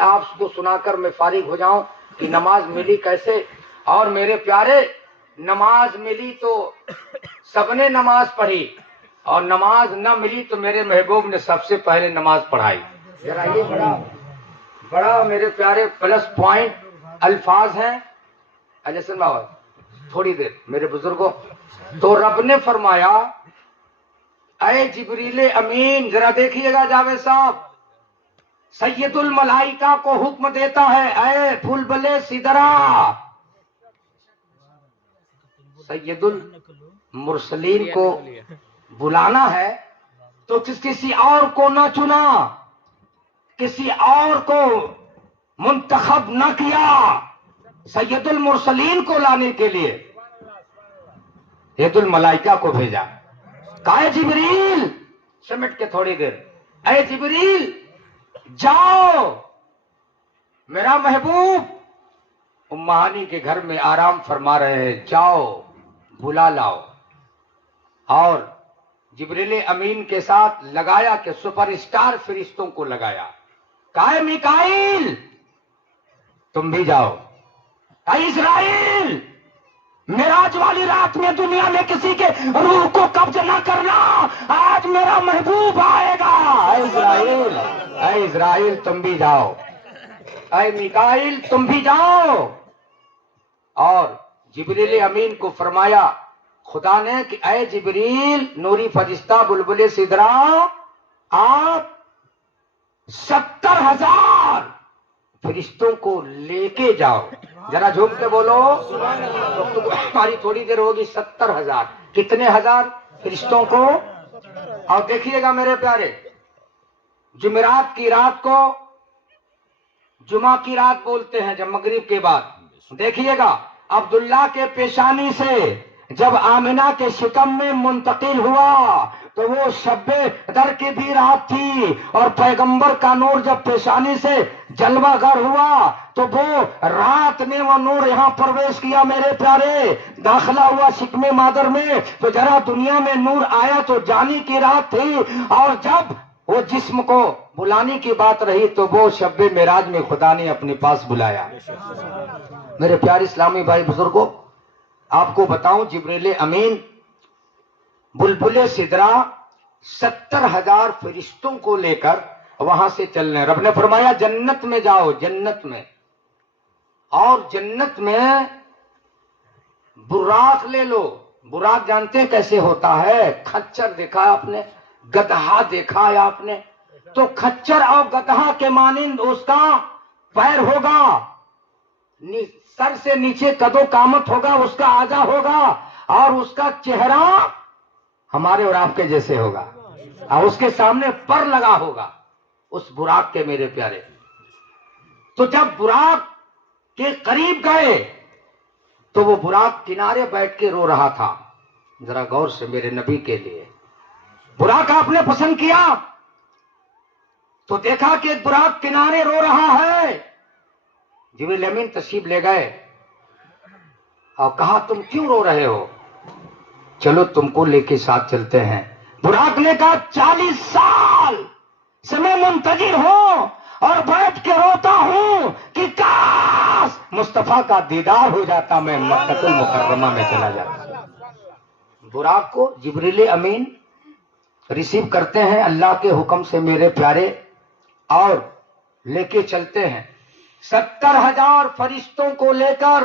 آپ کو سنا کر میں فارغ ہو جاؤں کہ نماز ملی کیسے. اور میرے پیارے نماز ملی تو سب نے نماز پڑھی, اور نماز نہ ملی تو میرے محبوب نے سب سے پہلے نماز پڑھائی. ذرا یہ بڑا میرے پیارے پلس پوائنٹ الفاظ ہیں. اجسن بابا تھوڑی دیر میرے بزرگوں, تو رب نے فرمایا اے جبریل امین, ذرا دیکھیے گا جاوید صاحب, سید الملائکہ کو حکم دیتا ہے اے بلبلے سدرا, سید المرسلین کو بلانا ہے تو کسی اور کو نہ چنا, کسی اور کو منتخب نہ کیا, سید المرسلین کو لانے کے لیے سید الملائکہ کو بھیجا. کہا جبریل, سمٹ کے تھوڑی دیر, اے جبریل جاؤ, میرا محبوب امہانی کے گھر میں آرام فرما رہے ہیں, جاؤ بلا لاؤ. اور جبریل امین کے ساتھ لگایا کہ سپر اسٹار فرشتوں کو لگایا. کہا میکائیل تم بھی جاؤ. کہا اسرائیل معراج والی رات میں دنیا میں کسی کے روح کو قبض نہ کرنا, آج میرا محبوب آئے گا. اے اسرائیل تم بھی جاؤ, اے میکائیل تم بھی جاؤ. اور جبریل امین کو فرمایا خدا نے کہ اے جبریل نوری فرشتہ بلبل سدرا, آپ 70,000 فرشتوں کو لے کے جاؤ. ذرا جھوم کے بولو, ہماری تھوڑی دیر ہوگی. 70,000 کتنے ہزار فرشتوں کو. اور دیکھیے گا میرے پیارے, جمعرات کی رات کو جمعہ کی رات بولتے ہیں جب مغرب کے بعد. دیکھیے گا عبداللہ کے پیشانی سے جب آمنہ کے شکم میں منتقل ہوا تو وہ شب در کی بھی رات تھی, اور پیغمبر کا نور جب پیشانی سے جلوہ گر ہوا تو وہ رات میں وہ نور یہاں پرویش کیا. میرے پیارے داخلہ ہوا شکم مادر میں تو ذرا دنیا میں نور آیا تو جانی کی رات تھی, اور جب وہ جسم کو بلانے کی بات رہی تو وہ شب معراج میں خدا نے اپنے پاس بلایا. میرے پیارے اسلامی بھائی بزرگوں, آپ کو بتاؤں جبریل امین بلبل سدرا 70,000 فرشتوں کو لے کر وہاں سے چلنے. رب نے فرمایا جنت میں جاؤ, جنت میں, اور جنت میں براق لے لو. براق جانتے ہیں کیسے ہوتا ہے؟ کھچر دیکھا ہے آپ نے, گدھا دیکھا ہے آپ نے, تو کھچر اور گدھا کے مانند اس کا پیر ہوگا, سر سے نیچے قد و قامت ہوگا, اس کا آجا ہوگا, اور اس کا چہرہ ہمارے اور آپ کے جیسے ہوگا, اور اس کے سامنے پر لگا ہوگا اس براق کے. میرے پیارے تو جب براق کے قریب گئے تو وہ براق کنارے بیٹھ کے رو رہا تھا. ذرا غور سے میرے نبی کے لیے, براق آپ نے پسند کیا تو دیکھا کہ ایک براق کنارے رو رہا ہے. جبریل امین تشریف لے گئے اور کہا تم کیوں رو رہے ہو, چلو تم کو لے کے ساتھ چلتے ہیں. براق نے کہا 40 سال سے میں منتظر ہوں اور بیٹھ کے روتا ہوں کہ کاش مصطفیٰ کا دیدار ہو جاتا, میں مکہ المکرمہ میں چلا جاتا. براق کو جبریل امین ریسیو کرتے ہیں اللہ کے حکم سے میرے پیارے, اور لے کے چلتے ہیں. 70,000 فرشتوں کو لے کر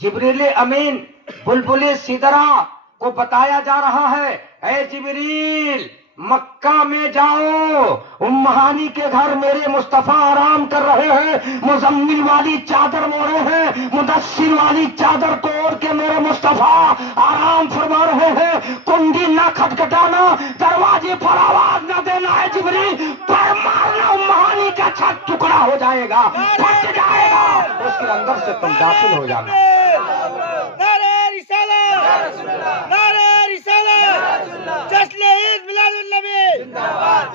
جبریل امین بلبل سدرا کو بتایا جا رہا ہے اے جبریل مکہ میں جاؤ, امہانی کے گھر میرے مصطفیٰ آرام کر رہے ہیں, مزمل والی چادر موڑے ہیں, مدثر والی چادر کو اوڑھ کے میرے مصطفیٰ آرام فرما رہے ہیں. کنڈی نہ کھٹکھٹانا, دروازے پر آواز نہ دینا ہے جبریل, پر مارنا, امہانی کا چھت ٹکڑا ہو جائے گا, پھٹ جائے گا, اس کے اندر سے تم داخل ہو جانا. جشن عید میلاد النبی زندہ باد,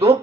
2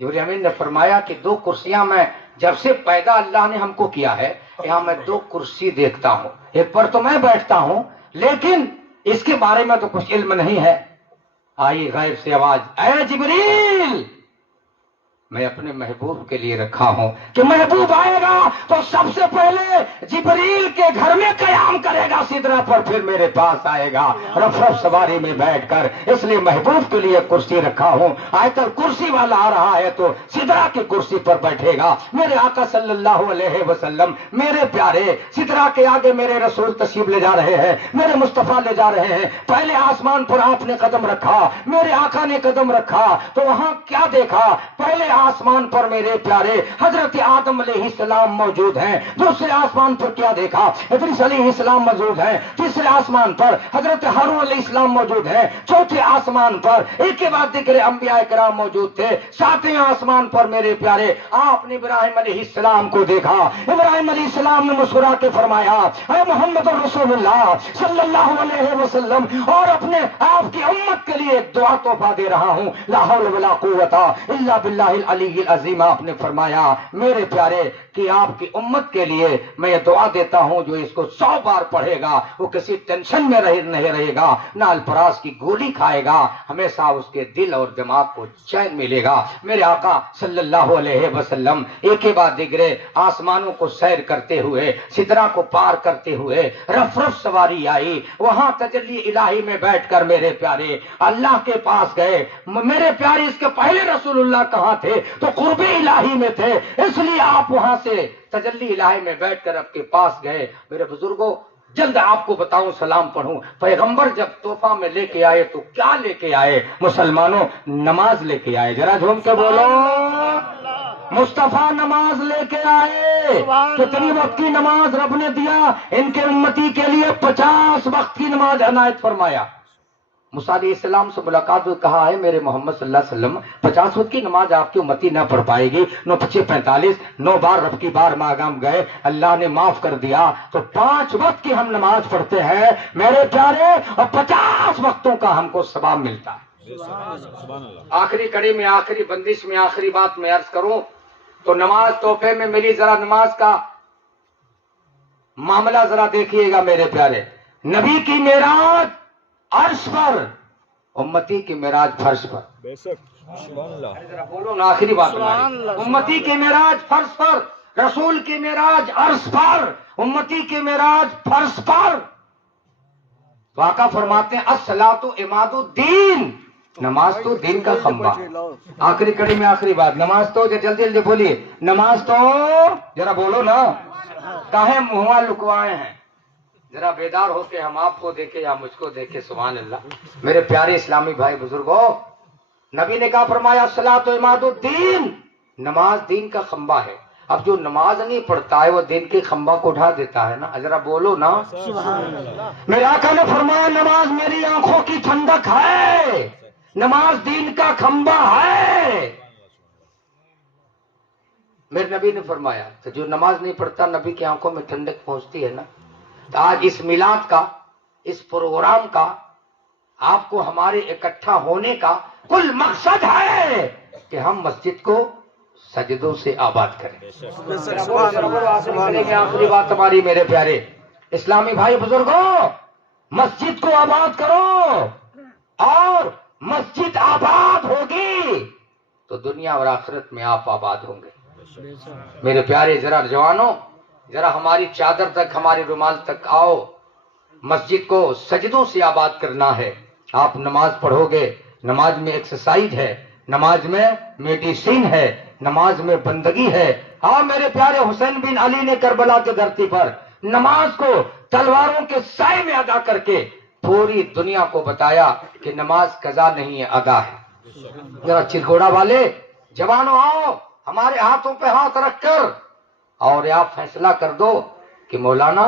جبریل امین نے فرمایا کہ دو کرسیاں میں جب سے پیدا اللہ نے ہم کو کیا ہے یہاں میں دو کرسی دیکھتا ہوں، ایک پر تو میں بیٹھتا ہوں لیکن اس کے بارے میں تو کچھ علم نہیں ہے۔ آئی غیب سے آواز، اے جبریل میں اپنے محبوب کے لیے رکھا ہوں کہ محبوب آئے گا تو سب سے پہلے جبریل کے گھر میں قیام کرے گا سدرہ پر، پھر میرے پاس آئے گا رفرف سواری میں بیٹھ کر، اس لیے محبوب کے لیے کرسی رکھا ہوں۔ آئے کر کرسی والا آ رہا ہے تو سدرہ کی کرسی پر بیٹھے گا۔ میرے آقا صلی اللہ علیہ وسلم میرے پیارے سدرہ کے آگے میرے رسول تشریف لے جا رہے ہیں، میرے مصطفیٰ لے جا رہے ہیں۔ پہلے آسمان پر آپ نے قدم رکھا، میرے آقا نے قدم رکھا تو وہاں کیا دیکھا؟ پہلے آسمان پر میرے پیارے حضرت آدم علیہ السلام موجود ہیں، دوسرے آسمان پر کیا دیکھا؟ ادریس علیہ السلام موجود ہیں، تیسرے آسمان پر حضرت ہارون علیہ السلام موجود ہیں، چوتھے آسمان پر ایک کے بعد دیگر انبیاء کرام موجود تھے، ساتویں آسمان پر میرے پیارے آپ نے ابراہیم علیہ السلام کو دیکھا۔ ابراہیم علیہ السلام نے مسکرا کے فرمایا، اے محمد رسول اللہ صلی اللہ علیہ وسلم، اور اپنے آپ کی امت کے لیے ایک دعا تحفہ دے رہا ہوں، لا حول ولا قوت الا باللہ العلی العظیم۔ آپ نے فرمایا میرے پیارے کہ آپ کی امت کے لیے میں یہ دعا دیتا ہوں جو اس کو 100 بار پڑھے گا وہ کسی ٹینشن میں نہیں رہے گا، نہ الپراز کی گولی کھائے گا، ہمیشہ اس کے دل اور دماغ کو چین ملے گا۔ میرے آقا صلی اللہ علیہ وسلم ایک کے بعد دیگرے آسمانوں کو سیر کرتے ہوئے، سدرہ کو پار کرتے ہوئے رف رف سواری آئی، وہاں تجلی الہی میں بیٹھ کر میرے پیارے اللہ کے پاس گئے۔ میرے پیارے اس کے پہلے رسول اللہ کہاں تھے؟ تو قرب الہی میں تھے، اس لیے آپ وہاں سے تجلی الہی میں بیٹھ کر آپ کے پاس گئے۔ میرے بزرگوں جلد آپ کو بتاؤں، سلام پڑھوں، پیغمبر جب تحفہ میں لے کے آئے تو کیا لے کے آئے؟ مسلمانوں نماز لے کے آئے، ذرا جھوم کے بولو، مصطفیٰ نماز لے کے آئے۔ کتنی وقت کی نماز رب نے دیا؟ ان کے امتی کے لیے 50 وقت کی نماز عنایت فرمایا۔ موسیٰ علیہ السلام سے ملاقات ہوئی، کہا ہے میرے محمد صلی اللہ علیہ وسلم 50 وقت کی نماز آپ کی امتی نہ پڑھ پائے گی، 9 25 45 9 بار رب کی بار ماگام گئے، اللہ نے معاف کر دیا، تو 5 وقت کی ہم نماز پڑھتے ہیں میرے پیارے، اور 50 وقتوں کا ہم کو ثواب ملتا ہے۔ آخری کڑی میں، آخری بندش میں، آخری بات میں عرض کروں تو نماز تحفے میں ملی، ذرا نماز کا معاملہ ذرا دیکھیے گا میرے پیارے۔ نبی کی معراج عرش پر، امتی کی معراج فرش پر۔ بے شک سبحان اللہ، ذرا بولو نا، آخری بات ہماری، امتی کی معراج فرش پر، رسول کی معراج عرش پر، امتی کی معراج فرش پر۔ واقعہ فرماتے ہیں الصلاۃ عماد الدین، نماز تو دین کا خمبہ۔ آخری کڑی میں آخری بات، نماز تو جلدی جلدی بولیے، نماز تو ذرا بولو نا، کاہے منہ لکوائے ہیں؟ ذرا بیدار ہو کے ہم آپ کو دیکھے یا مجھ کو دیکھے، سبحان اللہ۔ میرے پیارے اسلامی بھائی بزرگوں، نبی نے کہا فرمایا الصلاۃ عماد الدین، نماز دین کا خمبہ ہے۔ اب جو نماز نہیں پڑھتا ہے وہ دین کے خمبہ کو اٹھا دیتا ہے نا، ذرا بولو نا سبحان اللہ۔ میرے آقا نے فرمایا نماز میری آنکھوں کی ٹھنڈک ہے، نماز دین کا کھمبا ہے۔ میرے نبی نے فرمایا تو جو نماز نہیں پڑھتا نبی کی آنکھوں میں ٹھنڈک پہنچتی ہے نا۔ تو آج اس میلاد کا، اس پروگرام کا، آپ کو ہمارے اکٹھا ہونے کا کل مقصد ہے کہ ہم مسجد کو سجدوں سے آباد کریں۔ آخری بات ہماری میرے پیارے اسلامی بھائی بزرگوں، مسجد کو آباد کرو، اور مسجد آباد ہوگی تو دنیا اور آخرت میں آپ آباد ہوں گے۔ میرے پیارے ذرا جوانوں، ذرا ہماری چادر تک، ہماری رومال تک آؤ، مسجد کو سجدوں سے آباد کرنا ہے۔ آپ نماز پڑھو گے، نماز میں ایکسرسائز ہے، نماز میں میڈیسن ہے، نماز میں بندگی ہے۔ ہاں میرے پیارے حسین بن علی نے کربلا کی دھرتی پر نماز کو تلواروں کے سائے میں ادا کر کے پوری دنیا کو بتایا کہ نماز قضا نہیں ہے، ادا ہے۔ ذرا چلگوڑا والے جوانوں آؤ، ہمارے ہاتھوں پہ ہاتھ رکھ کر اور آپ فیصلہ کر دو کہ مولانا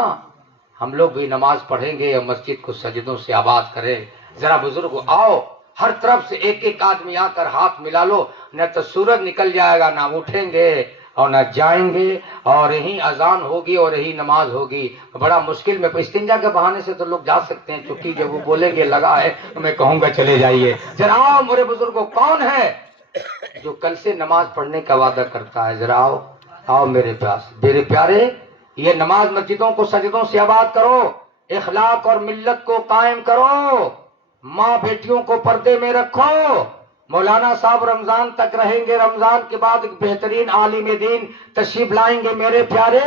ہم لوگ بھی نماز پڑھیں گے اور مسجد کو سجدوں سے آباد کریں۔ ذرا بزرگ آؤ، ہر طرف سے ایک ایک آدمی آ کر ہاتھ ملا لو، نہ تو سورج نکل جائے گا، نہ اٹھیں گے اور نہ جائیں گے، اور یہی اذان ہوگی اور یہی نماز ہوگی۔ بڑا مشکل میں، استنجا کے بہانے سے تو لوگ جا سکتے ہیں، چونکہ جب وہ بولیں گے لگا ہے تو میں کہوں گا چلے جائیے۔ ذرا آؤ میرے بزرگوں، کون ہے جو کل سے نماز پڑھنے کا وعدہ کرتا ہے، ذرا آؤ آؤ میرے پاس، میرے پیارے، یہ نماز مسجدوں کو سجدوں سے آباد کرو، اخلاق اور ملت کو قائم کرو، ماں بیٹیوں کو پردے میں رکھو۔ مولانا صاحب رمضان تک رہیں گے، رمضان کے بعد ایک بہترین عالم دین تشریف لائیں گے میرے پیارے،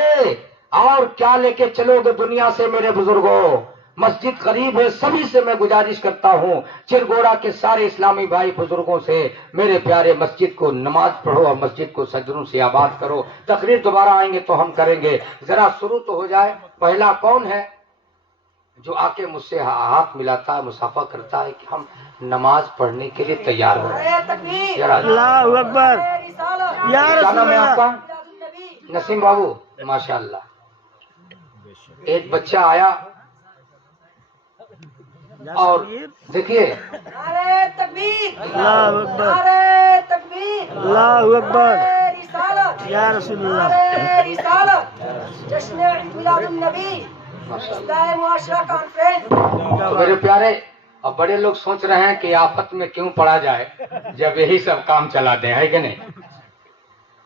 اور کیا لے کے چلو گے دنیا سے میرے بزرگوں؟ مسجد قریب ہے، سبھی سے میں گزارش کرتا ہوں، چرگوڑا کے سارے اسلامی بھائی بزرگوں سے، میرے پیارے مسجد کو نماز پڑھو اور مسجد کو سجدوں سے آباد کرو۔ تقریر دوبارہ آئیں گے تو ہم کریں گے، ذرا شروع تو ہو جائے۔ پہلا کون ہے جو آ کے مجھ سے ہاتھ ملاتا ہے، مصافحہ کرتا ہے کہ ہم نماز پڑھنے کے لیے تیار ہو؟ اللہ اکبر یا کیا رسول نام ہے آپ کا؟ اللہ۔ نسیم بابو، ماشاءاللہ۔ ایک بچہ آیا اور دیکھیے، نعرہ تکبیر، اللہ اکبر، نعرہ تکبیر، اللہ اکبر، نعرہ رسالت، یا رسول اللہ، نعرہ رسالت، جشن عید میلاد النبی، اصلاح معاشرہ کانفرنس۔ تو میرے پیارے، اب بڑے لوگ سوچ رہے ہیں کہ آفت میں کیوں پڑا جائے جب یہی سب کام چلا دیں، ہے کہ نہیں؟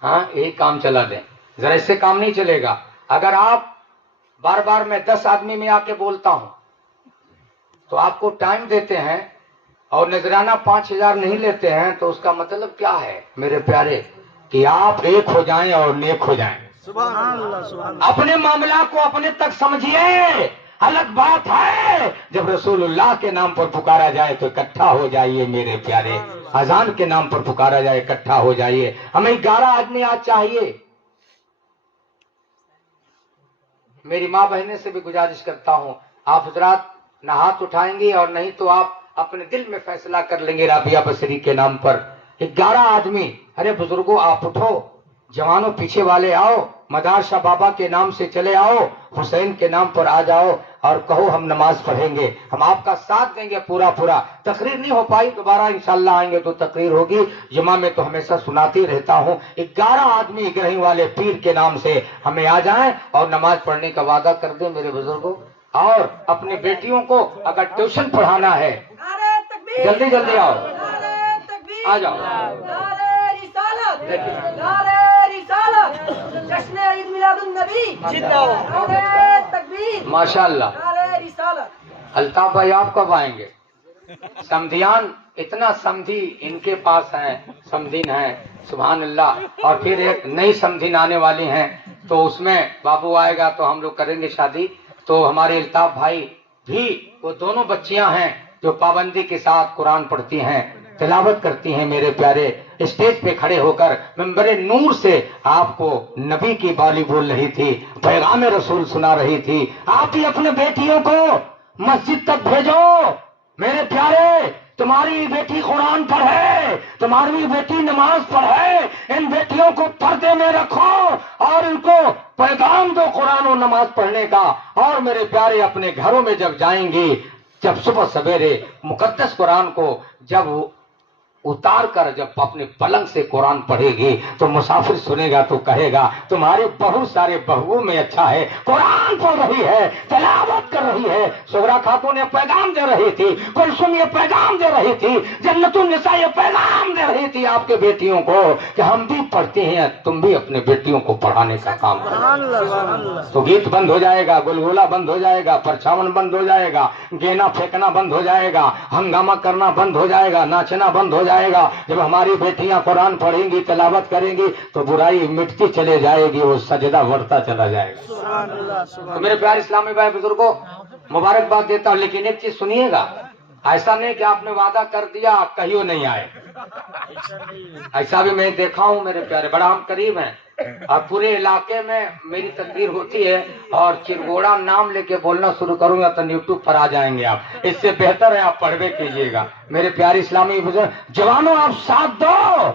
ہاں، یہی کام چلا دیں، ذرا اس سے کام نہیں چلے گا۔ اگر آپ بار بار میں 10 آدمی میں آ کے بولتا ہوں تو آپ کو ٹائم دیتے ہیں اور نذرانہ 5000 نہیں لیتے ہیں، تو اس کا مطلب کیا ہے میرے پیارے؟ کہ آپ ایک ہو جائیں اور نیک ہو جائیں۔ سبحان اللہ، سبحان اللہ، اپنے معاملہ کو اپنے تک سمجھیے۔ الگ بات ہے جب رسول اللہ کے نام پر پکارا جائے تو اکٹھا ہو جائیے میرے پیارے، اذان کے نام پر پکارا جائے اکٹھا ہو جائیے۔ ہمیں 11 آدمی آج چاہیے۔ میری ماں بہنیں سے بھی گزارش کرتا ہوں، آپ حضرات نہ ہاتھ اٹھائیں گے اور نہیں تو آپ اپنے دل میں فیصلہ کر لیں گے رابعہ بصری کے نام پر 11 آدمی۔ ارے بزرگوں آپ اٹھو، جوانوں پیچھے والے آؤ، مدار شاہ بابا کے نام سے چلے آؤ، حسین کے نام پر آ جاؤ اور کہو ہم نماز پڑھیں گے، ہم آپ کا ساتھ دیں گے پورا پورا۔ تقریر نہیں ہو پائی، دوبارہ انشاءاللہ آئیں گے تو تقریر ہوگی، جمعہ میں تو ہمیشہ سناتی رہتا ہوں۔ 11 آدمی گرہیں والے پیر کے نام سے ہمیں آ جائیں اور نماز پڑھنے کا وعدہ کر دیں میرے بزرگوں۔ اور اپنے بیٹیوں کو اگر ٹیوشن پڑھانا ہے نعرہ تکبیر، جلدی جلدی آؤ، نعرہ تکبیر، آ جاؤ۔ نعرہ رسالت، دیکھیے، نعرہ رسالت، جشن عید میلاد النبی، نعرہ تکبیر، ماشاءاللہ۔ نعرہ رسالت۔ الطاف بھائی آپ کب آئیں گے؟ سمدھیان، اتنا سمدھی ان کے پاس ہیں، سمدھین ہیں، سبحان اللہ۔ اور پھر ایک نئی سمدھین آنے والی ہیں، تو اس میں بابو آئے گا تو ہم لوگ کریں گے شادی۔ تو ہمارے الطاف بھائی بھی، وہ دونوں بچیاں ہیں جو پابندی کے ساتھ قرآن پڑھتی ہیں، تلاوت کرتی ہیں میرے پیارے، اسٹیج پہ کھڑے ہو کر منبر نور سے آپ کو نبی کی بالی بول رہی تھی، پیغام رسول سنا رہی تھی۔ آپ ہی اپنے بیٹیوں کو مسجد تک بھیجو میرے پیارے، تمہاری بیٹی قرآن پڑھے، تمہاری بیٹی نماز پڑھے، ان بیٹیوں کو پردے میں رکھو اور ان کو پیغام دو قرآن و نماز پڑھنے کا۔ اور میرے پیارے اپنے گھروں میں جب جائیں گی، جب صبح سویرے مقدس قرآن کو جب اتار کر جب اپنے پلنگ سے قرآن پڑھے گی تو مسافر سنے گا تو کہے گا تمہارے بہت سارے بہوؤں میں اچھا ہے، قرآن پڑھ رہی ہے، تلاوت کر رہی ہے۔ سغرا خاتون نے پیغام دے رہی تھی، کلثوم یہ پیغام دے رہی تھی، جنت النساء یہ پیغام دے رہی تھی آپ کے بیٹیوں کو کہ ہم بھی پڑھتے ہیں، تم بھی اپنے بیٹیوں کو پڑھانے کا کام کرو۔ سبحان اللہ، سبحان اللہ، تو گیت بند ہو جائے گا، گلگولا بند ہو جائے گا، پرچھاون بند ہو جائے گا، گینا پھینکنا بند ہو جائے گا، ہنگامہ کرنا بند ہو جائے گا، ناچنا بند ہو جائے گا۔ جب ہماری بیٹیاں قرآن پڑھیں گی، تلاوت کریں گی تو برائی مٹتی چلے جائے گی، وہ سجدہ بڑھتا چلا جائے گا۔ سبحان اللہ، تو سبحان میرے پیارے اسلامی بھائی بزرگوں، مبارکباد دیتا ہوں، لیکن ایک چیز سنیے گا، ایسا نہیں کہ آپ نے وعدہ کر دیا کہیں نہیں آئے، ایسا بھی میں دیکھا ہوں میرے پیارے، بڑا ہم قریب ہیں اور پورے علاقے میں میری تقریر ہوتی ہے اور چرگوڑا نام لے کے بولنا شروع کروں گا تو یوٹیوب پر آ جائیں گے آپ، اس سے بہتر ہے آپ پڑھوے کیجیے گا میرے پیارے اسلامی بزرگ۔ جوانوں آپ ساتھ دو،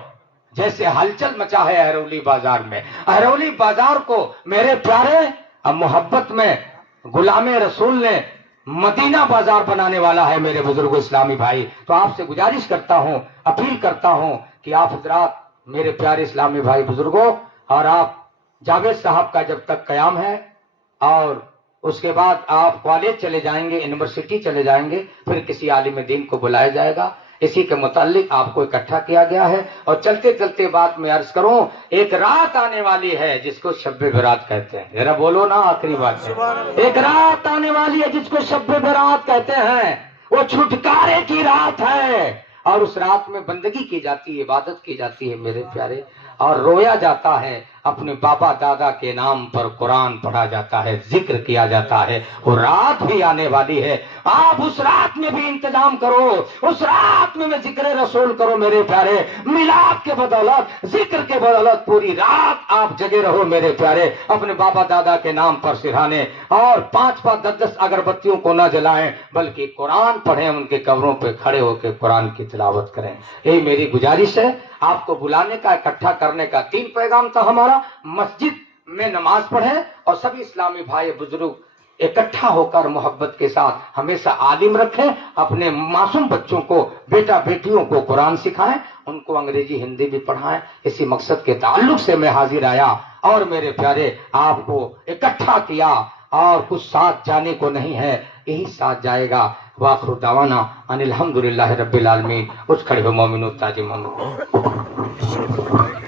جیسے ہلچل مچا ہے اہرولی بازار میں، اہرولی بازار کو میرے پیارے اب محبت میں غلام رسول نے مدینہ بازار بنانے والا ہے میرے بزرگ اسلامی بھائی۔ تو آپ سے گزارش کرتا ہوں، اپیل کرتا ہوں کہ آپ حضرات میرے پیارے اسلامی بھائی بزرگوں، اور آپ جاوید صاحب کا جب تک قیام ہے اور اس کے بعد آپ کالج چلے جائیں گے، یونیورسٹی چلے جائیں گے، پھر کسی عالم دین کو بلایا جائے گا۔ اسی کے متعلق آپ کو اکٹھا کیا گیا ہے. اور چلتے چلتے بات میں عرض کروں، ایک رات آنے والی ہے جس کو شب برات کہتے ہیں. ذرا بولو نا، آخری بات ہے. ایک رات آنے والی ہے جس کو شب برات کہتے ہیں. وہ چھٹکارے کی رات ہے، اور اس رات میں بندگی کی جاتی ہے، عبادت کی جاتی ہے میرے پیارے، اور رویا جاتا ہے. اپنے بابا دادا کے نام پر قرآن پڑھا جاتا ہے، ذکر کیا جاتا ہے. وہ رات بھی آنے والی ہے. آپ اس رات میں بھی انتظام کرو، اس رات میں ذکر رسول کرو میرے پیارے. میلاد کے بدولت، ذکر کے بدولت پوری رات آپ جگے رہو میرے پیارے، اپنے بابا دادا کے نام پر سرہانے. اور 5 10 اگربتیوں کو نہ جلائیں، بلکہ قرآن پڑھیں، ان کے قبروں پہ کھڑے ہو کے قرآن کی تلاوت کریں. یہی میری گزارش ہے. آپ کو بلانے کا، اکٹھا کرنے کا 3 پیغام تھا ہمارا. مسجد میں نماز پڑھیں، اور سبھی اسلامی بھائی بزرگ اکٹھا ہو کر محبت کے ساتھ ہمیشہ عالم رکھیں. اپنے معصوم بچوں کو، بیٹا بیٹیوں کو قرآن سکھائیں، ان کو انگریزی ہندی بھی پڑھائیں. اسی مقصد کے تعلق سے میں حاضر آیا، اور میرے پیارے آپ کو اکٹھا کیا. اور کچھ ساتھ جانے کو نہیں ہے، یہی ساتھ جائے گا. وآخر دعوانا ان الحمدللہ رب العالمین. اٹھ کھڑے ہو مومنو، تاج محمد.